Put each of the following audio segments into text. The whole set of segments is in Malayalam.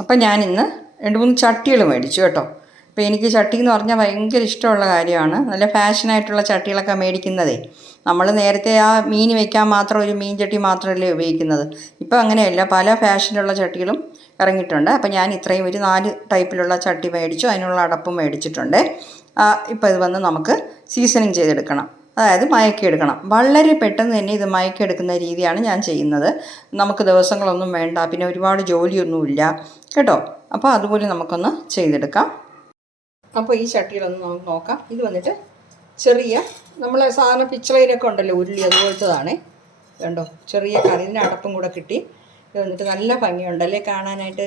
അപ്പം ഞാനിന്ന് 2-3 ചട്ടികൾ മേടിച്ചു കേട്ടോ. അപ്പോൾ എനിക്ക് ചട്ടി എന്ന് പറഞ്ഞാൽ ഭയങ്കര ഇഷ്ടമുള്ള കാര്യമാണ്. നല്ല ഫാഷനായിട്ടുള്ള ചട്ടികളൊക്കെ മേടിക്കുന്നതേ. നമ്മൾ നേരത്തെ ആ മീൻ വയ്ക്കാൻ മാത്രം ഒരു മീൻ ചട്ടി മാത്രമല്ലേ ഉപയോഗിക്കുന്നത്. ഇപ്പോൾ അങ്ങനെയല്ല, പല ഫാഷനുള്ള ചട്ടികളും ഇറങ്ങിയിട്ടുണ്ട്. അപ്പോൾ ഞാൻ ഇത്രയും ഒരു 4 ടൈപ്പിലുള്ള ചട്ടി മേടിച്ചു, അതിനുള്ള അടപ്പും മേടിച്ചിട്ടുണ്ട്. ഇപ്പോൾ ഇത് വന്ന് നമുക്ക് സീസണിങ് ചെയ്തെടുക്കണം, അതായത് മയക്കിയെടുക്കണം. വളരെ പെട്ടെന്ന് തന്നെ ഇത് മയക്കിയെടുക്കുന്ന രീതിയാണ് ഞാൻ ചെയ്യുന്നത്. നമുക്ക് ദിവസങ്ങളൊന്നും വേണ്ട, പിന്നെ ഒരുപാട് ജോലിയൊന്നുമില്ല കേട്ടോ. അപ്പോൾ അതുപോലെ നമുക്കൊന്ന് ചെയ്തെടുക്കാം. അപ്പോൾ ഈ ചട്ടിയിലൊന്ന് നമുക്ക് നോക്കാം. ഇത് വന്നിട്ട് ചെറിയ നമ്മളെ സാധാരണ പിച്ചളയിലൊക്കെ ഉണ്ടല്ലോ ഉരുളി, അതുപോലത്തതാണ്. കണ്ടോ, ചെറിയ കറി, ഇതിന് അടപ്പും കൂടെ കിട്ടി. ഇത് വന്നിട്ട് നല്ല ഭംഗിയുണ്ടല്ലേ കാണാനായിട്ട്.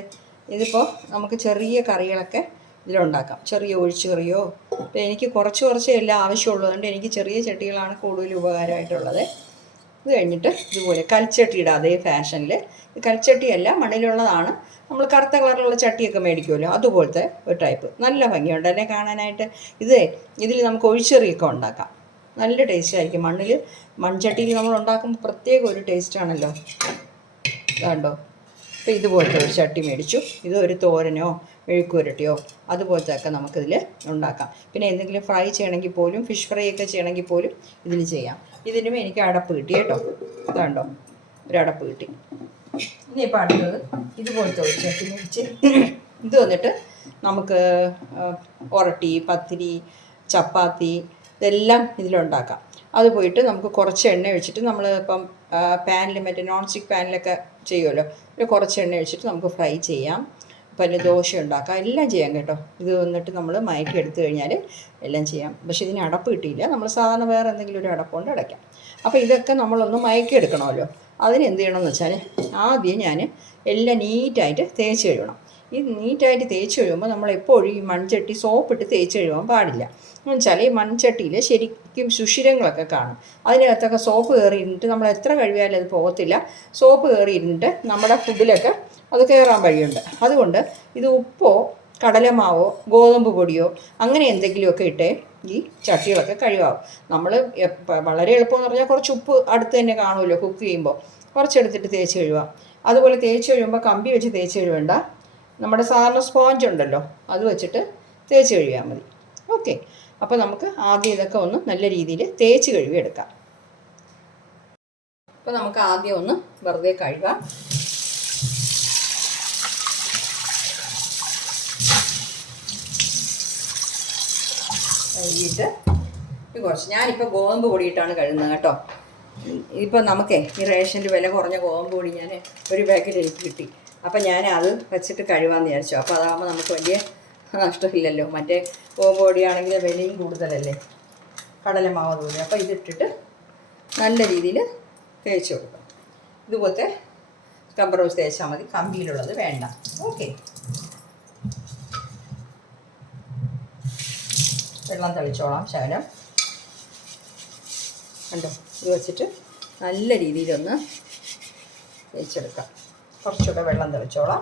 ഇതിപ്പോൾ നമുക്ക് ചെറിയ കറികളൊക്കെ ഇതിലുണ്ടാക്കാം, ചെറിയ ഒഴിച്ചുകറിയോ. അപ്പോൾ എനിക്ക് കുറച്ച് എല്ലാം ആവശ്യമുള്ളതുകൊണ്ട് എനിക്ക് ചെറിയ ചട്ടികളാണ് കൂടുതൽ ഉപകാരമായിട്ടുള്ളത്. ഇത് കഴിഞ്ഞിട്ട് ഇതുപോലെ കൽച്ചട്ടിയുടെ അതേ ഫാഷനിൽ, ഇത് കൽച്ചട്ടിയല്ല മണ്ണിലുള്ളതാണ്, നമ്മൾ കറുത്ത കളറിലുള്ള ചട്ടിയൊക്കെ മേടിക്കുമല്ലോ, അതുപോലത്തെ ഒരു ടൈപ്പ്. നല്ല ഭംഗിയുണ്ട് അല്ലേ കാണാനായിട്ട്. ഇതിൽ നമുക്ക് ഒഴിച്ചെറിയൊക്കെ ഉണ്ടാക്കാം, നല്ല ടേസ്റ്റ് ആയിരിക്കും. മൺചട്ടിയിൽ നമ്മൾ ഉണ്ടാക്കുമ്പോൾ പ്രത്യേക ഒരു ടേസ്റ്റാണല്ലോ. കണ്ടോ. അപ്പോൾ ഇതുപോലത്തെ ഒരു ചട്ടി മേടിച്ചു. ഇത് ഒരു തോരനോ മെഴുക്കുവരട്ടിയോ അതുപോലത്തെ ഒക്കെ നമുക്കിതിൽ ഉണ്ടാക്കാം. പിന്നെ എന്തെങ്കിലും ഫ്രൈ ചെയ്യണമെങ്കിൽ പോലും, ഫിഷ് ഫ്രൈ ഒക്കെ ചെയ്യണമെങ്കിൽ പോലും ഇതിൽ ചെയ്യാം. ഇതിനും എനിക്ക് അടപ്പ് കിട്ടി കേട്ടോ. ഇതുണ്ടോ, ഒരടപ്പ് കിട്ടി. ഇനിയിപ്പോൾ അടുത്തത് ഇതുപോലത്തെ ഒരു ചട്ടി മേടിച്ച്, ഇത് വന്നിട്ട് നമുക്ക് ഒറട്ടി, പത്തിരി, ചപ്പാത്തി ഇതെല്ലാം ഇതിലുണ്ടാക്കാം. അത് പോയിട്ട് നമുക്ക് കുറച്ച് എണ്ണ ഒഴിച്ചിട്ട്, നമ്മൾ ഇപ്പം പാനിൽ മറ്റേ നോൺ സ്റ്റിക്ക് പാനിലൊക്കെ ചെയ്യുമല്ലോ, കുറച്ച് എണ്ണ ഒഴിച്ചിട്ട് നമുക്ക് ഫ്രൈ ചെയ്യാം. പിന്നെ ദോശ ഉണ്ടാക്കാം, എല്ലാം ചെയ്യാം കേട്ടോ. ഇത് വന്നിട്ട് നമ്മൾ മയക്കി എടുത്തു കഴിഞ്ഞാൽ എല്ലാം ചെയ്യാം. പക്ഷേ ഇതിന് അടപ്പ് കിട്ടിയില്ല, നമ്മൾ സാധാരണ വേറെ എന്തെങ്കിലും ഒരു അടപ്പുകൊണ്ട് അടയ്ക്കാം. അപ്പോൾ ഇതൊക്കെ നമ്മളൊന്ന് മയക്കി എടുക്കണമല്ലോ. അതിന് എന്ത് ചെയ്യണമെന്ന് വെച്ചാൽ, ആദ്യം ഞാൻ എല്ലാം നീറ്റായിട്ട് തേച്ച് കഴുകണം. ഈ നീറ്റായിട്ട് തേച്ച് കഴിയുമ്പോൾ നമ്മളെപ്പോഴും ഈ മൺചട്ടി സോപ്പിട്ട് തേച്ച് കഴുകാൻ പാടില്ല. എന്ന് വെച്ചാൽ ഈ മൺചട്ടിയിൽ ശരിക്കും സുഷിരങ്ങളൊക്കെ കാണും. അതിനകത്തൊക്കെ സോപ്പ് കയറിയിരുന്നിട്ട് നമ്മൾ എത്ര കഴുകിയാലും അത് പോകത്തില്ല. സോപ്പ് കയറിയിരുന്നിട്ട് നമ്മുടെ ഫുഡിലൊക്കെ അത് കയറാൻ വഴിയുണ്ട്. അതുകൊണ്ട് ഇത് ഉപ്പോ കടലമാവോ ഗോതമ്പ് പൊടിയോ അങ്ങനെ എന്തെങ്കിലുമൊക്കെ ഇട്ടേ ഈ ചട്ടികളൊക്കെ കഴുകാവും. നമ്മൾ വളരെ എളുപ്പമെന്ന് പറഞ്ഞാൽ കുറച്ച് ഉപ്പ് അടുത്ത് തന്നെ കാണുമല്ലോ, കുക്ക് ചെയ്യുമ്പോൾ കുറച്ചെടുത്തിട്ട് തേച്ച് കഴുകാം. അതുപോലെ തേച്ച് കഴിയുമ്പോൾ കമ്പി വെച്ച് തേച്ച് കഴുകണ്ട, നമ്മുടെ സാധാരണ സ്പോഞ്ച് ഉണ്ടല്ലോ അത് വെച്ചിട്ട് തേച്ച് കഴുകിയാൽ മതി. ഓക്കെ. അപ്പോൾ നമുക്ക് ആദ്യം ഇതൊക്കെ ഒന്ന് നല്ല രീതിയിൽ തേച്ച് കഴുകിയെടുക്കാം. അപ്പോൾ നമുക്ക് ആദ്യം ഒന്ന് വെറുതെ കഴുകാം. കഴുകിയിട്ട് കുറച്ച്, ഞാനിപ്പോൾ ഗോതമ്പ് പൊടിയിട്ടാണ് കഴുകുന്നത് കേട്ടോ. ഇപ്പോൾ നമുക്കേ ഈ റേഷനിൽ വില കുറഞ്ഞ ഗോതമ്പ് പൊടി ഞാൻ ഒരു പാക്കറ്റ് എനിക്ക് കിട്ടി. അപ്പം ഞാൻ അത് വെച്ചിട്ട് കഴുകാമെന്ന് വിചാരിച്ചു. അപ്പോൾ അതാകുമ്പോൾ നമുക്ക് വലിയ നഷ്ടമില്ലല്ലോ. മറ്റേ ഗോതമ്പ് പൊടിയാണെങ്കിൽ വിലയും കൂടുതലല്ലേ, കടലമാവ് പോലെ. അപ്പോൾ ഇതിട്ടിട്ട് നല്ല രീതിയിൽ തേച്ച് കൊടുക്കാം. ഇതുപോലത്തെ സ്ക്രബ്ബർ വെച്ച് തേച്ചാൽ മതി, കമ്പിയിലുള്ളത് വേണ്ട. ഓക്കെ. വെള്ളം തളിച്ചോളാം ശകലം. കണ്ടോ, ഇത് വെച്ചിട്ട് നല്ല രീതിയിലൊന്ന് തേച്ചെടുക്കാം. കുറച്ചുകൂടെ വെള്ളം തളിച്ചോളാം.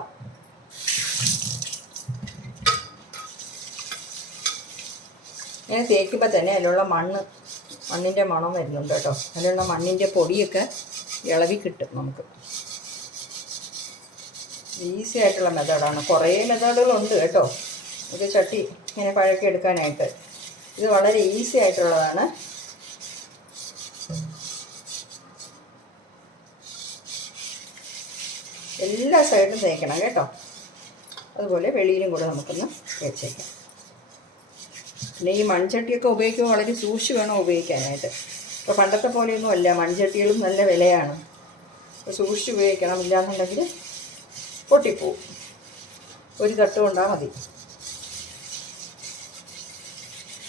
ഇങ്ങനെ തേക്കുമ്പോൾ തന്നെ അതിലുള്ള മണ്ണിൻ്റെ മണം വരുന്നുണ്ട് കേട്ടോ. അതിലുള്ള മണ്ണിൻ്റെ പൊടിയൊക്കെ ഇളവി കിട്ടും നമുക്ക്. ഈസി ആയിട്ടുള്ള മെത്തേഡാണ്. കുറേ മെത്തേഡുകളുണ്ട് കേട്ടോ ഒരു ചട്ടി ഇങ്ങനെ പഴക്കിയെടുക്കാനായിട്ട്. ഇത് വളരെ ഈസി ആയിട്ടുള്ളതാണ്. എല്ലാ സൈഡും തേക്കണം കേട്ടോ. അതുപോലെ വെളിയിലും കൂടെ നമുക്കൊന്ന് തേച്ചേക്കാം. പിന്നെ ഈ മൺചട്ടിയൊക്കെ ഉപയോഗിക്കുമ്പോൾ വളരെ സൂക്ഷിച്ച് വേണം ഉപയോഗിക്കാനായിട്ട്. ഇപ്പോൾ പണ്ടത്തെ പോലെയൊന്നും അല്ല, മൺചട്ടികളും നല്ല വിലയാണ്. അപ്പോൾ സൂക്ഷിച്ച് ഉപയോഗിക്കണം, ഇല്ലാന്നുണ്ടെങ്കിൽ പൊട്ടിപ്പോവും. ഒരു തട്ട് കൊണ്ടാൽ മതി.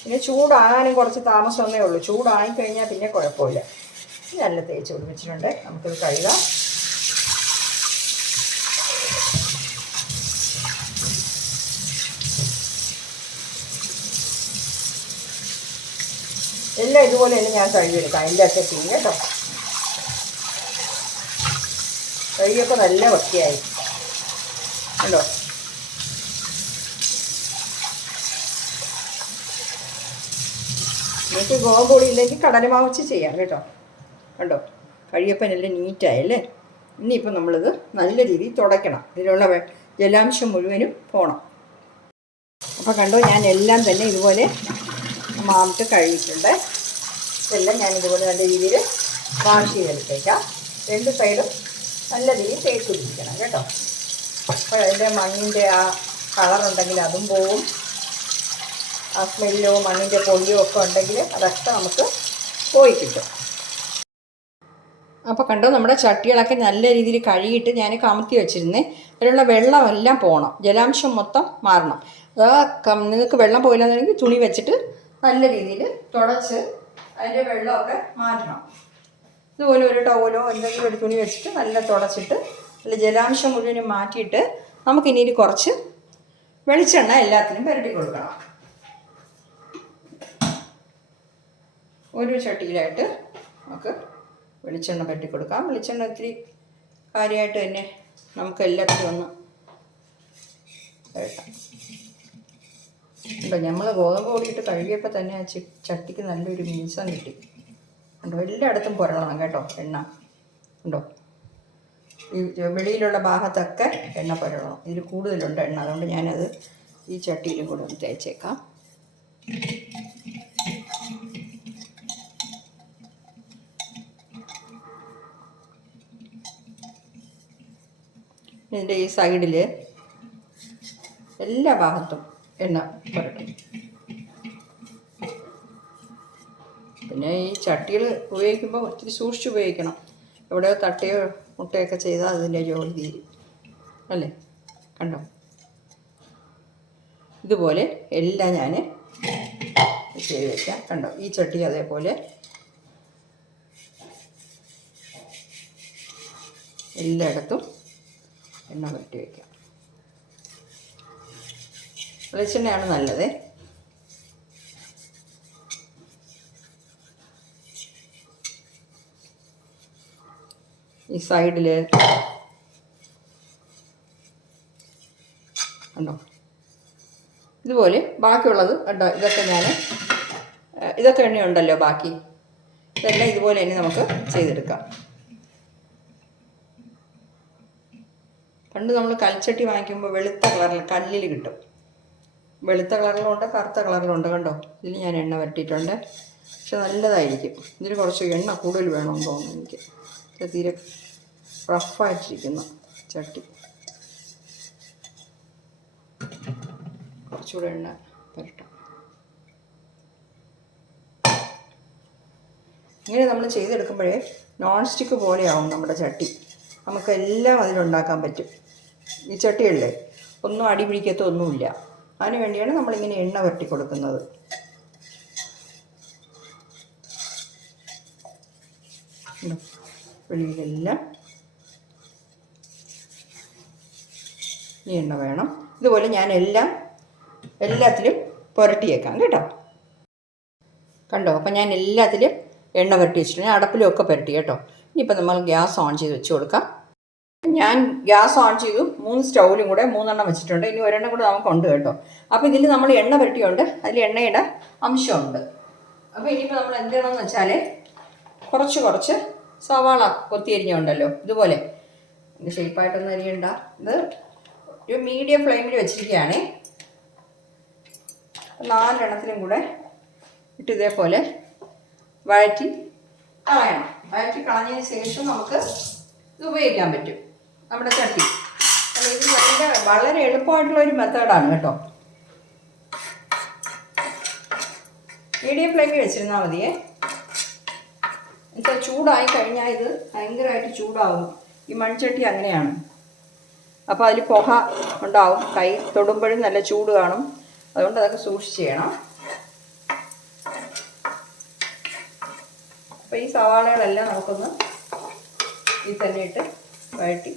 പിന്നെ ചൂടാകാനും കുറച്ച് താമസമൊന്നേ ഉള്ളൂ. ചൂടായിക്കഴിഞ്ഞാൽ പിന്നെ കുഴപ്പമില്ല. നല്ല തേച്ച് പിടിപ്പിച്ചിട്ടുണ്ട്. നമുക്കിത് കഴുകാം. എല്ലാം ഇതുപോലെ തന്നെ ഞാൻ കഴുകിയെടുക്കാം, എല്ലാ ചട്ടിയും കേട്ടോ. കഴുകിയപ്പോൾ നല്ല വൃത്തിയായി കണ്ടോ. എനിക്ക് ഗോതമ്പ് പൊടി ഇല്ലെങ്കിൽ കടലമാവ് വെച്ച് ചെയ്യാം കേട്ടോ. കണ്ടോ, കഴുകിയപ്പോൾ നല്ല നീറ്റായല്ലേ. ഇനിയിപ്പോൾ നമ്മളിത് നല്ല രീതിയിൽ തുടയ്ക്കണം. ഇതിലുള്ള ജലാംശം മുഴുവനും പോകണം. അപ്പോൾ കണ്ടോ, ഞാൻ എല്ലാം തന്നെ ഇതുപോലെ മാമിട്ട് കഴുകിയിട്ടുണ്ട്. ഇതെല്ലാം ഞാൻ ഇതുപോലെ നല്ല രീതിയിൽ വാഷ് ചെയ്തെടുത്തേക്കാം. 2 സൈഡും നല്ല രീതിയിൽ തേച്ച് പിടിപ്പിക്കണം കേട്ടോ. അപ്പോൾ അതിൻ്റെ മണ്ണിൻ്റെ ആ കളറുണ്ടെങ്കിൽ അതും പോവും. ആ സ്മെല്ലോ മണ്ണിൻ്റെ പൊടിയോ ഒക്കെ ഉണ്ടെങ്കിൽ അതൊക്കെ നമുക്ക് പോയി കിട്ടും. അപ്പോൾ കണ്ടോ, നമ്മുടെ ചട്ടികളൊക്കെ നല്ല രീതിയിൽ കഴുകിയിട്ട് ഞാൻ കമത്തി വെച്ചിരുന്നേ. അതിലുള്ള വെള്ളമെല്ലാം പോകണം, ജലാംശം മൊത്തം മാറണം. അതാ നിങ്ങൾക്ക് വെള്ളം പോയില്ലെന്നുണ്ടെങ്കിൽ തുണി വെച്ചിട്ട് നല്ല രീതിയിൽ തുടച്ച് അതിൻ്റെ വെള്ളമൊക്കെ മാറ്റണം. ഇതുപോലെ ഒരു ടവലോ എന്തെങ്കിലും ഒരു തുണി വെച്ചിട്ട് നല്ല തുടച്ചിട്ട് നല്ല ജലാംശം മുഴുവനും മാറ്റിയിട്ട് നമുക്കിനി കുറച്ച് വെളിച്ചെണ്ണ എല്ലാത്തിനും പുരട്ടി കൊടുക്കണം. ഒരു ചട്ടിയിലായിട്ട് നമുക്ക് വെളിച്ചെണ്ണ പുരട്ടി കൊടുക്കാം. വെളിച്ചെണ്ണ ഇത്തിരി കാര്യമായിട്ട് തന്നെ നമുക്ക് എല്ലാത്തിനും ഒന്ന് കേട്ടാം. ഉണ്ടോ, നമ്മൾ ഗോതമ്പ് പൊടിയിട്ട് കഴുകിയപ്പോൾ തന്നെ ആ ചട്ടിക്ക് നല്ലൊരു മിനുസം കിട്ടി. ഉണ്ടോ, എല്ലായിടത്തും പുരളണം കേട്ടോ എണ്ണ. ഉണ്ടോ, ഈ വെളിയിലുള്ള ഭാഗത്തൊക്കെ എണ്ണ പുരളണം. ഇതിൽ കൂടുതലുണ്ട് എണ്ണ, അതുകൊണ്ട് ഞാനത് ഈ ചട്ടിയിലും കൂടെ ഒന്ന് തേച്ചേക്കാം. ഇതിൻ്റെ ഈ സൈഡിൽ എല്ലാ ഭാഗത്തും എണ്ണ പുരട്ടും. പിന്നെ ഈ ചട്ടികൾ ഉപയോഗിക്കുമ്പോൾ ഒത്തിരി സൂക്ഷിച്ച് ഉപയോഗിക്കണം. എവിടെയോ തട്ടയോ മുട്ടയൊക്കെ ചെയ്താൽ അതിൻ്റെ ജോലി തീരും അല്ലേ. കണ്ടോ, ഇതുപോലെ എല്ലാം ഞാൻ ചെയ്ത് വയ്ക്കാം. കണ്ടോ, ഈ ചട്ടി അതേപോലെ എല്ലായിടത്തും എണ്ണ പുരട്ടി വയ്ക്കാം. വെളിച്ചെണ്ണയാണ് നല്ലത്. ഈ സൈഡിൽ കണ്ടോ, ഇതുപോലെ ബാക്കിയുള്ളത് കണ്ടോ, ഇതൊക്കെ എണ്ണയുണ്ടല്ലോ ബാക്കി, ഇതെല്ലാം ഇതുപോലെ തന്നെ നമുക്ക് ചെയ്തെടുക്കാം. പണ്ട് നമ്മൾ കൽച്ചട്ടി വാങ്ങിക്കുമ്പോൾ വെളുത്ത കളറിൽ കല്ലിൽ കിട്ടും. വെളുത്ത കളറിലുണ്ട്, കറുത്ത കളറിലുണ്ട്. കണ്ടോ, ഇതിൽ ഞാൻ എണ്ണ വരട്ടിയിട്ടുണ്ട്. പക്ഷെ നല്ലതായിരിക്കും. ഇതിന് കുറച്ച് എണ്ണ കൂടുതൽ വേണമെന്ന് തോന്നുന്നു എനിക്ക്. തീരെ റഫായിട്ടിരിക്കുന്നു ചട്ടി. കുറച്ചുകൂടെ എണ്ണ പുരട്ടാം. ഇങ്ങനെ നമ്മൾ ചെയ്തെടുക്കുമ്പോഴേ നോൺ സ്റ്റിക്ക് പോലെയാവും നമ്മുടെ ചട്ടി. നമുക്ക് എല്ലാം അതിലുണ്ടാക്കാൻ പറ്റും. ഈ ചട്ടിയല്ലേ ഒന്നും അടി പിടിക്കത്തൊന്നുമില്ല. അതിന് വേണ്ടിയാണ് നമ്മളിങ്ങനെ എണ്ണ പുരട്ടി കൊടുക്കുന്നത്. വെളിയിലെല്ലാം ഈ എണ്ണ വേണം. ഇതുപോലെ ഞാൻ എല്ലാത്തിലും പുരട്ടിയേക്കാം കേട്ടോ. കണ്ടോ, അപ്പം ഞാൻ എല്ലാത്തിലും എണ്ണ പുരട്ടി വെച്ചിട്ടുണ്ട്. അടപ്പിലും ഒക്കെ പുരട്ടി കേട്ടോ. ഇനിയിപ്പോൾ നമ്മൾ ഗ്യാസ് ഓൺ ചെയ്ത് വെച്ച് കൊടുക്കാം. ഞാൻ ഗ്യാസ് ഓൺ ചെയ്തു. 3 സ്റ്റൗവിലും കൂടെ 3 എണ്ണം വെച്ചിട്ടുണ്ട്. ഇനി ഒരെണ്ണം കൂടെ നമുക്കുണ്ട് കേട്ടോ. അപ്പോൾ ഇതിൽ നമ്മൾ എണ്ണ പുരട്ടിയുണ്ട്, അതിൽ എണ്ണയുടെ അംശമുണ്ട്. അപ്പോൾ ഇനിയിപ്പോൾ നമ്മൾ എന്ത് ചെയ്യണമെന്ന് വെച്ചാൽ കുറച്ച് സവാള കൊത്തി അരിഞ്ഞുണ്ടല്ലോ ഇതുപോലെ. ഇത് ഷേപ്പായിട്ടൊന്നും അരിയണ്ട. ഇത് ഒരു മീഡിയം ഫ്ലെയിമിൽ വെച്ചിരിക്കുകയാണ്. 4 എണ്ണത്തിലും കൂടെ ഇട്ട് ഇതേപോലെ വഴറ്റി കളയണം. വഴറ്റി കളഞ്ഞതിന് ശേഷം നമുക്ക് ഇത് ഉപയോഗിക്കാൻ പറ്റും നമ്മുടെ ചട്ടി. ഇത് വളരെ എളുപ്പമായിട്ടുള്ളൊരു മെത്തേഡാണ് കേട്ടോ. മീഡിയം ഫ്ലെയിമിൽ വെച്ചിരുന്നാൽ മതിയേ. എന്നുവെച്ചാൽ ചൂടായി കഴിഞ്ഞാൽ ഇത് ഭയങ്കരമായിട്ട് ചൂടാവും. ഈ മൺചട്ടി അങ്ങനെയാണ്. അപ്പോൾ അതിൽ പുക ഉണ്ടാവും. കൈ തൊടുമ്പോഴും നല്ല ചൂട് കാണും. അതുകൊണ്ട് അതൊക്കെ സൂക്ഷിച്ച് ചെയ്യണം. അപ്പോൾ ഈ സവാളകളെല്ലാം നമുക്കൊന്ന് ഈ തന്നെ ഇട്ട് വഴറ്റി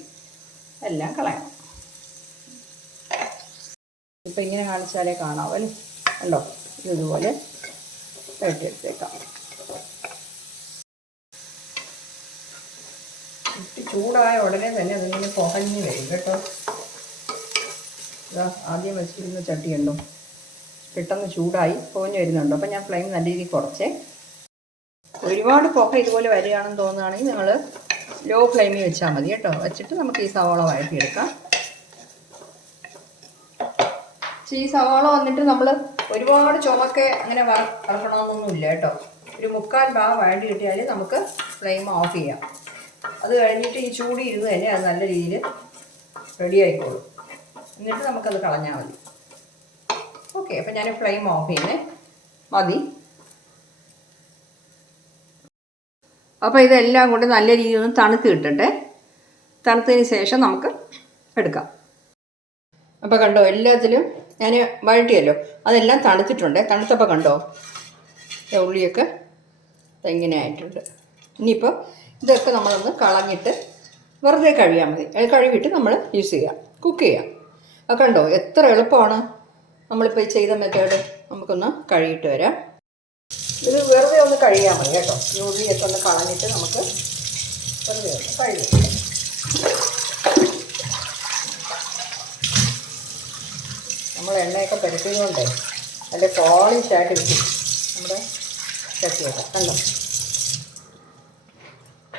എല്ലാം കളയണം. ഇപ്പം ഇങ്ങനെ കാണിച്ചാലേ കാണാവല്ലേ. കണ്ടോ, ഇതുപോലെ വഴറ്റിയെടുത്തേക്കാം. ചൂടായ ഉടനെ തന്നെ അതിങ്ങനെ പുകഞ്ഞ് വരും കേട്ടോ. ഇതാ ആദ്യം വെച്ചിരുന്ന ചട്ടിയുണ്ടോ, പെട്ടെന്ന് ചൂടായി പുകഞ്ഞ് വരുന്നുണ്ടോ. അപ്പം ഞാൻ ഫ്ലെയിം നല്ല രീതിയിൽ കുറച്ചേ. ഒരുപാട് പുക ഇതുപോലെ വരികയാണെന്ന് തോന്നുകയാണെങ്കിൽ നിങ്ങൾ ലോ ഫ്ലെയിമിൽ വെച്ചാൽ മതി കേട്ടോ. വെച്ചിട്ട് നമുക്ക് ഈ സവാള വഴറ്റിയെടുക്കാം. ഈ സവാള വന്നിട്ട് നമ്മൾ ഒരുപാട് ചുമക്കെ അങ്ങനെ വറക്കണമെന്നൊന്നുമില്ല കേട്ടോ. ഒരു 3/4 ഭാഗം വഴണ്ടി കിട്ടിയാൽ നമുക്ക് ഫ്ലെയിം ഓഫ് ചെയ്യാം. അത് കഴിഞ്ഞിട്ട് ഈ ചൂടി ഇരുന്ന് തന്നെ അത് നല്ല രീതിയിൽ റെഡി ആയിക്കോളും. എന്നിട്ട് നമുക്കത് കളഞ്ഞാൽ മതി. ഓക്കെ, അപ്പം ഞാൻ ഫ്ലെയിം ഓഫ് ചെയ്യുന്നേ. മതി. അപ്പോൾ ഇതെല്ലാം കൂടി നല്ല രീതിയിൽ ഒന്ന് തണുത്ത് കിട്ടട്ടെ. തണുത്തതിന് ശേഷം നമുക്ക് എടുക്കാം. അപ്പോൾ കണ്ടോ, എല്ലാത്തിലും ഞാൻ വഴറ്റിയല്ലോ, അതെല്ലാം തണുത്തിട്ടുണ്ട്. തണുത്തപ്പോൾ കണ്ടോ ഉള്ളിയൊക്കെ ഇങ്ങനെ ആയിട്ടുണ്ട്. ഇനിയിപ്പോൾ ഇതൊക്കെ നമ്മളൊന്ന് കളഞ്ഞിട്ട് വെറുതെ കഴിയാൽ മതി. അത് കഴുകിയിട്ട് നമ്മൾ യൂസ് ചെയ്യാം, കുക്ക് ചെയ്യാം. അത് കണ്ടോ എത്ര എളുപ്പമാണ് നമ്മളിപ്പോൾ ഈ ചെയ്ത മെത്തേഡ്. നമുക്കൊന്ന് കഴുകിയിട്ട് വരാം. ഇത് വെറുതെ ഒന്ന് കഴുകിയാൽ മതി കേട്ടോ. ഈ ഉള്ളിയൊക്കെ ഒന്ന് കളഞ്ഞിട്ട് നമുക്ക് വെറുതെ ഒന്ന് കഴുകി. നമ്മൾ എണ്ണയൊക്കെ പുരട്ടിയതുകൊണ്ടേ നല്ല പോളിഷായിട്ട് ഇരിക്കും നമ്മുടെ ചട്ടിയൊക്കെ. കണ്ടോ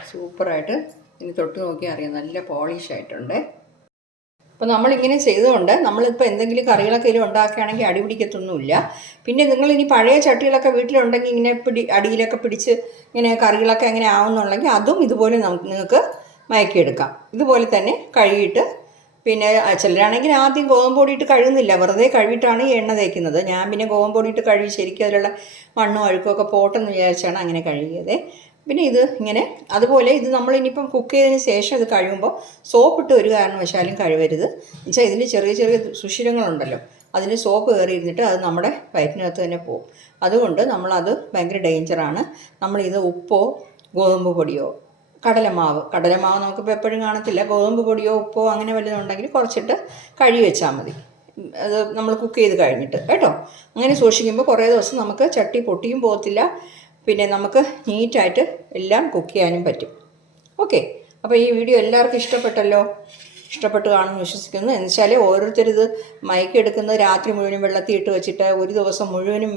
സൂപ്പറായിട്ട്. ഇനി തൊട്ട് നോക്കിയാൽ അറിയാം നല്ല പോളിഷായിട്ടുണ്ട്. അപ്പോൾ നമ്മളിങ്ങനെ ചെയ്തുകൊണ്ട് നമ്മളിപ്പോൾ എന്തെങ്കിലും കറികളൊക്കെ ഇതിൽ ഉണ്ടാക്കുകയാണെങ്കിൽ അടി പിടിക്കത്തൊന്നുമില്ല. പിന്നെ നിങ്ങളിനി പഴയ ചട്ടികളൊക്കെ വീട്ടിലുണ്ടെങ്കിൽ ഇങ്ങനെ അടിയിലൊക്കെ പിടിച്ച് ഇങ്ങനെ കറികളൊക്കെ എങ്ങനെ ആവുന്നുണ്ടെങ്കിൽ അതും ഇതുപോലെ നിങ്ങൾക്ക് മയക്കിയെടുക്കാം. ഇതുപോലെ തന്നെ കഴുകിയിട്ട്, പിന്നെ ചിലരാണെങ്കിൽ ആദ്യം ഗോതമ്പ് പൊടിയിട്ട് കഴുകുന്നില്ല, വെറുതെ കഴുകിയിട്ടാണ് ഈ എണ്ണ തേക്കുന്നത്. ഞാൻ പിന്നെ ഗോതമ്പ് പൊടിയിട്ട് കഴുകി ശരിക്കും അതിലുള്ള മണ്ണും അഴുക്കുമൊക്കെ പോട്ടെന്ന് വിചാരിച്ചാണ് അങ്ങനെ കഴുകിയത്. പിന്നെ ഇത് ഇങ്ങനെ അതുപോലെ ഇത് നമ്മളിനിയിപ്പം കുക്ക് ചെയ്തതിന് ശേഷം ഇത് കഴിയുമ്പോൾ സോപ്പിട്ട് ഒരു കാരണവശാലും കഴുകരുത്. എന്നുവെച്ചാൽ ഇതിൽ ചെറിയ ചെറിയ സുഷിരങ്ങളുണ്ടല്ലോ, അതിന് സോപ്പ് കയറിയിരുന്നിട്ട് അത് നമ്മുടെ വയറ്റിനകത്ത് തന്നെ പോകും. അതുകൊണ്ട് നമ്മളത് ഭയങ്കര ഡേഞ്ചറാണ്. നമ്മളിത് ഉപ്പോ ഗോതമ്പ് പൊടിയോ കടലമാവ് നമുക്കിപ്പോൾ എപ്പോഴും കാണത്തില്ല. ഗോതമ്പ് പൊടിയോ ഉപ്പോ അങ്ങനെ വല്ലതും ഉണ്ടെങ്കിൽ കുറച്ചിട്ട് കഴുകി വെച്ചാൽ മതി. അത് നമ്മൾ കുക്ക് ചെയ്ത് കഴിഞ്ഞിട്ട് കേട്ടോ. അങ്ങനെ സൂക്ഷിക്കുമ്പോൾ കുറേ ദിവസം നമുക്ക് ചട്ടി പൊട്ടിയും പോകത്തില്ല. പിന്നെ നമുക്ക് നീറ്റായിട്ട് എല്ലാം കുക്ക് ചെയ്യാനും പറ്റും. ഓക്കെ, അപ്പോൾ ഈ വീഡിയോ എല്ലാവർക്കും ഇഷ്ടപ്പെട്ടല്ലോ. ഇഷ്ടപ്പെട്ട് കാണുമെന്ന് വിശ്വസിക്കുന്നു. എന്ന് വെച്ചാൽ ഓരോരുത്തരിത് മയക്കെടുക്കുന്നത് രാത്രി മുഴുവനും വെള്ളത്തിൽ ഇട്ട് വെച്ചിട്ട് ഒരു ദിവസം മുഴുവനും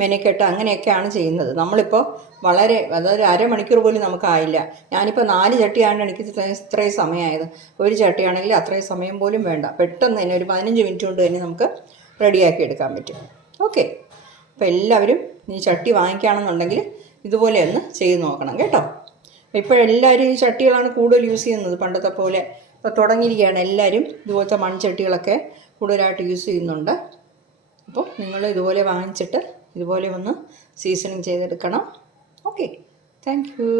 മെനക്കെട്ട് അങ്ങനെയൊക്കെയാണ് ചെയ്യുന്നത്. നമ്മളിപ്പോൾ വളരെ അതൊരു അരമണിക്കൂർ പോലും നമുക്കായില്ല. ഞാനിപ്പോൾ 4 ചട്ടിയാണ് എനിക്ക് ഇത്രയും സമയമായത്. ഒരു ചട്ടിയാണെങ്കിൽ അത്രയും സമയം പോലും വേണ്ട. പെട്ടെന്ന് തന്നെ ഒരു 15 മിനിറ്റ് കൊണ്ട് തന്നെ നമുക്ക് റെഡിയാക്കി എടുക്കാൻ പറ്റും. ഓക്കെ, അപ്പോൾ എല്ലാവരും ഈ ചട്ടി വാങ്ങിക്കുകയാണെന്നുണ്ടെങ്കിൽ ഇതുപോലെ ഒന്ന് ചെയ്ത് നോക്കണം കേട്ടോ. ഇപ്പോഴെല്ലാവരും ഈ ചട്ടികളാണ് കൂടുതൽ യൂസ് ചെയ്യുന്നത്, പണ്ടത്തെ പോലെ. ഇപ്പോൾ തുടങ്ങിയിരിക്കുകയാണ് എല്ലാവരും ഇതുപോലത്തെ മൺചട്ടികളൊക്കെ കൂടുതലായിട്ട് യൂസ് ചെയ്യുന്നുണ്ട്. അപ്പോൾ നിങ്ങൾ ഇതുപോലെ വാങ്ങിച്ചിട്ട് ഇതുപോലെ ഒന്ന് സീസണിങ് ചെയ്തെടുക്കണം. Okay, thank you.